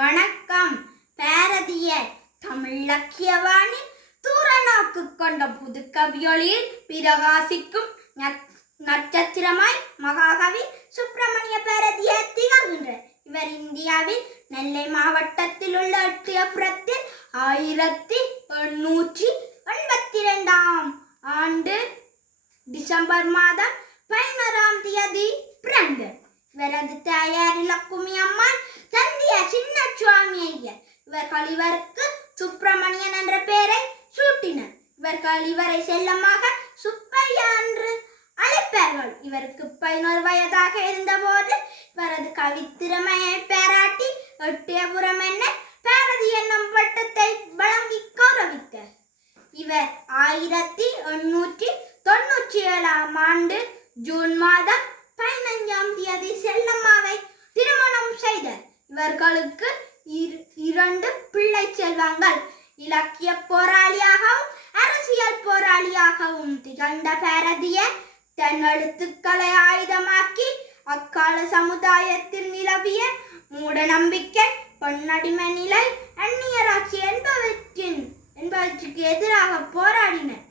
வணக்கம். பாரதியார் தமிழக்கியவானின் தூரநோக்கு கொண்ட புது கவியொளியில் பிரகாசிக்கும் நட்சத்திரமாய் மகாகவி சுப்பிரமணிய பாரதியார் திகழ்கின்றார். இவர் இந்தியாவில் நெல்லை மாவட்டத்தில் உள்ள எட்டயபுரத்தில் 1882 ஆண்டு டிசம்பர் மாதம் 11ஆம் தேதி பிறந்தார். இவரது தாயார் இலக்குமி அம்மாள், தந்தையார் சின்னசுவாமி ஐயர். இவர்கள் இவருக்கு சுப்பிரமணியன் என்ற பெயரை சூட்டினர். இவர்கள் இவரை செல்லமாக சுப்பையா என்று அழைப்பார்கள். இவருக்கு 11 வயதாக இருந்தபோது இவரது கவித்திறமையை பாராட்டி எட்டயபுரம் என்ன பாரதி என்னும் பட்டத்தை வழங்கி கௌரவித்தார். இவர் 1897ஆம் ஆண்டு ஜூன் மாதம் 15ஆம் தேதி செல்லம்மாவை திருமணம் செய்தார். இவர்களுக்கு 2 பிள்ளை செல்வங்கள். இலக்கிய போராளியாகவும் அரசியல் போராளியாகவும் திகழ்ந்த பாரதியார் தன் எழுத்துக்களை ஆயுதமாக்கி அக்கால சமுதாயத்தில் நிலவிய மூட நம்பிக்கை, பெண்ணடிமை நிலை, அந்நியராட்சி என்பவற்றுக்கு எதிராக போராடினர்.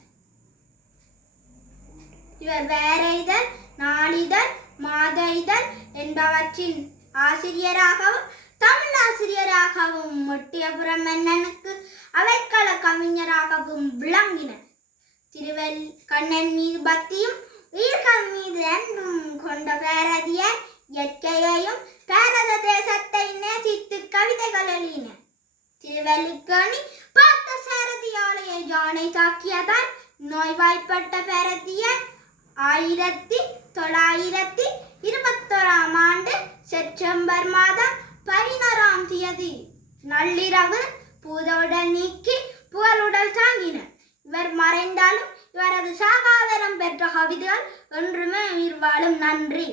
இவர் வேற இதழ், நாளிதழ், மாத இதழ் என்பவற்றின் ஆசிரியராகவும் தமிழ் ஆசிரியராகவும் எட்டயபுரம் மன்னனுக்கு அவைக்கள கவிஞராகவும் விளங்கினர். திருவள்ளுவன் மீது பக்தியும் உயிர்கள் மீது அன்பும் கொண்ட பாரதியார் இயற்கையையும் பாரத தேசத்தை நேசித்து கவிதைகள் எழுதினர். திருவள்ளுவனி பார்த்த சாரதி ஆலய யானை தாக்கியதால் நோய்வாய்ப்பட்ட பாரதியார் 1921ஆம் ஆண்டு செப்டம்பர் மாதம் 16ஆம் தேதி நள்ளிரவு பூதவுடல் நீக்கி புகழுடல் தாங்கினர். இவர் மறைந்தாலும் இவரது சாகாவரம் பெற்ற கவிதைகள் என்றுமே உயிர் வாழும். நன்றி.